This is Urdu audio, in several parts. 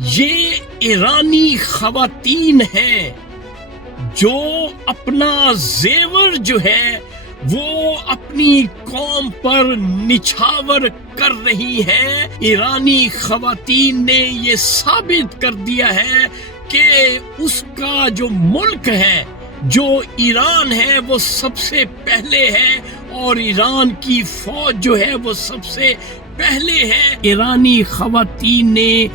یہ ایرانی خواتین ہیں جو اپنا زیور جو ہے وہ اپنی قوم پر نچھاور کر رہی ہیں۔ ایرانی خواتین نے یہ ثابت کر دیا ہے کہ اس کا جو ملک ہے، جو ایران ہے، وہ سب سے پہلے ہے اور ایران کی فوج جو ہے وہ سب سے پہلے ہے۔ ایرانی خواتین نے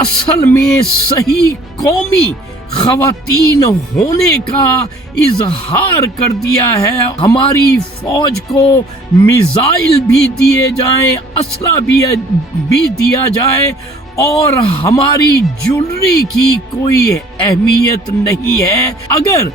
اصل میں صحیح قومی خواتین ہونے کا اظہار کر دیا ہے۔ ہماری فوج کو میزائل بھی دیے جائیں، اسلحہ بھی دیا جائے، اور ہماری جولری کی کوئی اہمیت نہیں ہے۔ اگر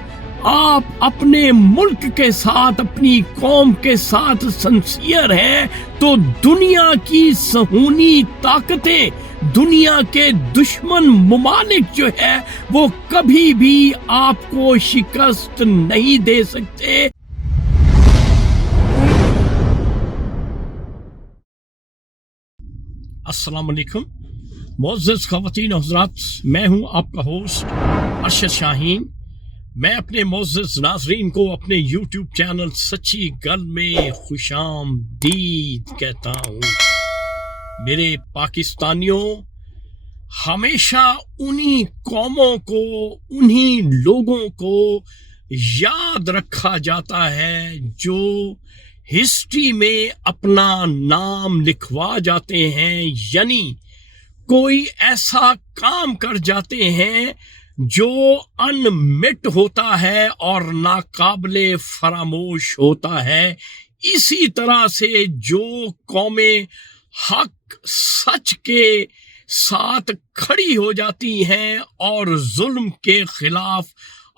آپ اپنے ملک کے ساتھ، اپنی قوم کے ساتھ سنسیئر ہیں تو دنیا کی صہیونی طاقتیں، دنیا کے دشمن ممالک جو ہے وہ کبھی بھی آپ کو شکست نہیں دے سکتے۔ السلام علیکم معزز خواتین و حضرات، میں ہوں آپ کا ہوسٹ ارشد شاہین۔ میں اپنے معزز ناظرین کو اپنے یوٹیوب چینل سچی گل میں خوش آمدید کہتا ہوں۔ میرے پاکستانیوں، ہمیشہ انہی قوموں کو، انہی لوگوں کو یاد رکھا جاتا ہے جو ہسٹری میں اپنا نام لکھوا جاتے ہیں، یعنی کوئی ایسا کام کر جاتے ہیں جو انمٹ ہوتا ہے اور ناقابل فراموش ہوتا ہے۔ اسی طرح سے جو قومیں حق سچ کے ساتھ کھڑی ہو جاتی ہیں اور ظلم کے خلاف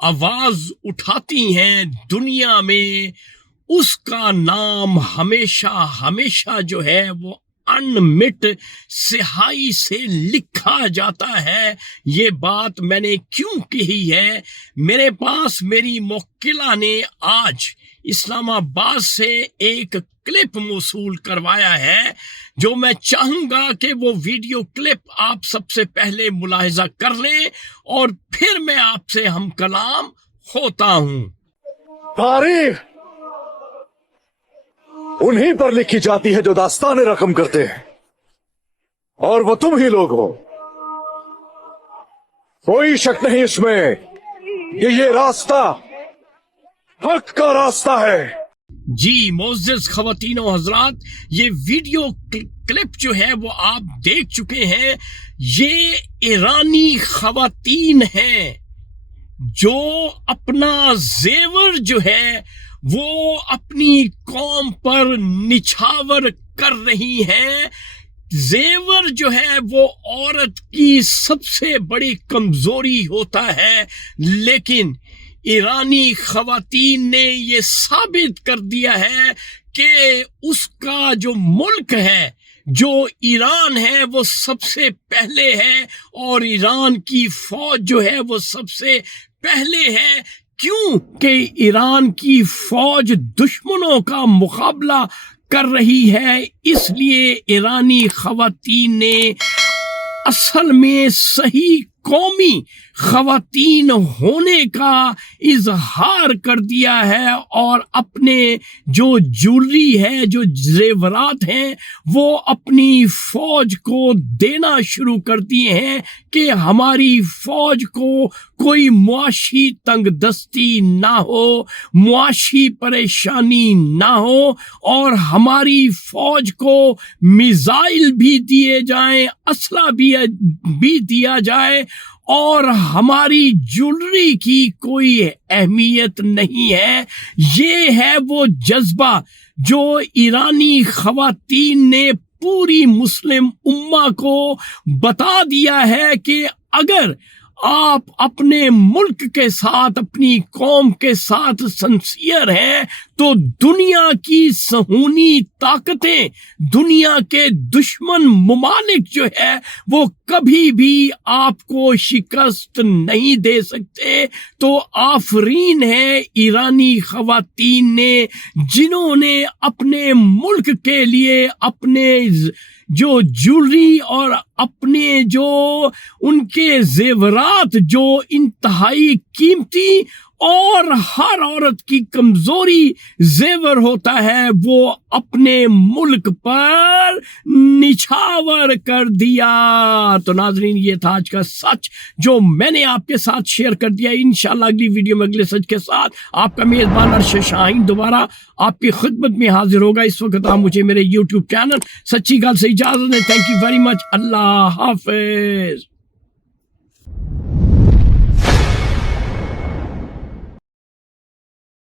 آواز اٹھاتی ہیں دنیا میں، اس کا نام ہمیشہ ہمیشہ جو ہے وہ انمٹ سیاہی سے لکھا جاتا ہے۔ یہ بات میں نے کیوں کہی ہے؟ میرے پاس میری موکلہ نے آج اسلام آباد سے ایک کلپ موصول کروایا ہے جو میں چاہوں گا کہ وہ ویڈیو کلپ آپ سب سے پہلے ملاحظہ کر لیں اور پھر میں آپ سے ہم کلام ہوتا ہوں۔ تاریخ انہی پر لکھی جاتی ہے جو داستان رقم کرتے ہیں، اور وہ تم ہی لوگ ہو۔ کوئی شک نہیں اس میں کہ یہ راستہ حق کا راستہ ہے۔ جی معزز خواتین و حضرات، یہ ویڈیو کلپ جو ہے وہ آپ دیکھ چکے ہیں۔ یہ ایرانی خواتین ہیں جو اپنا زیور جو ہے وہ اپنی قوم پر نچھاور کر رہی ہیں۔ زیور جو ہے وہ عورت کی سب سے بڑی کمزوری ہوتا ہے، لیکن ایرانی خواتین نے یہ ثابت کر دیا ہے کہ اس کا جو ملک ہے، جو ایران ہے، وہ سب سے پہلے ہے اور ایران کی فوج جو ہے وہ سب سے پہلے ہے۔ کیوں کہ ایران کی فوج دشمنوں کا مقابلہ کر رہی ہے، اس لیے ایرانی خواتین نے اصل میں صحیح قومی خواتین ہونے کا اظہار کر دیا ہے اور اپنے جو جولری ہے، جو زیورات ہیں، وہ اپنی فوج کو دینا شروع کر دیے ہیں کہ ہماری فوج کو کوئی معاشی تنگ دستی نہ ہو، معاشی پریشانی نہ ہو، اور ہماری فوج کو میزائل بھی دیے جائیں، اسلحہ بھی دیا جائے، اور ہماری جولری کی کوئی اہمیت نہیں ہے۔ یہ ہے وہ جذبہ جو ایرانی خواتین نے پوری مسلم امہ کو بتا دیا ہے کہ اگر آپ اپنے ملک کے ساتھ، اپنی قوم کے ساتھ سنسیئر ہیں تو دنیا کی صہیونی طاقتیں، دنیا کے دشمن ممالک جو ہے وہ کبھی بھی آپ کو شکست نہیں دے سکتے۔ تو آفرین ہے ایرانی خواتین نے، جنہوں نے اپنے ملک کے لیے، اپنے جو جولری اور اپنے جو ان کے زیورات جو انتہائی قیمتی اور ہر عورت کی کمزوری زیور ہوتا ہے وہ اپنے ملک پر نچھاور کر دیا۔ تو ناظرین یہ تھا آج کا سچ جو میں نے آپ کے ساتھ شیئر کر دیا۔ انشاءاللہ اگلی ویڈیو میں اگلے سچ کے ساتھ آپ کا میزبان عرش شاہین دوبارہ آپ کی خدمت میں حاضر ہوگا۔ اس وقت آپ مجھے میرے یوٹیوب چینل سچی گل سے اجازت دیں۔ Thank you very much. اللہ حافظ۔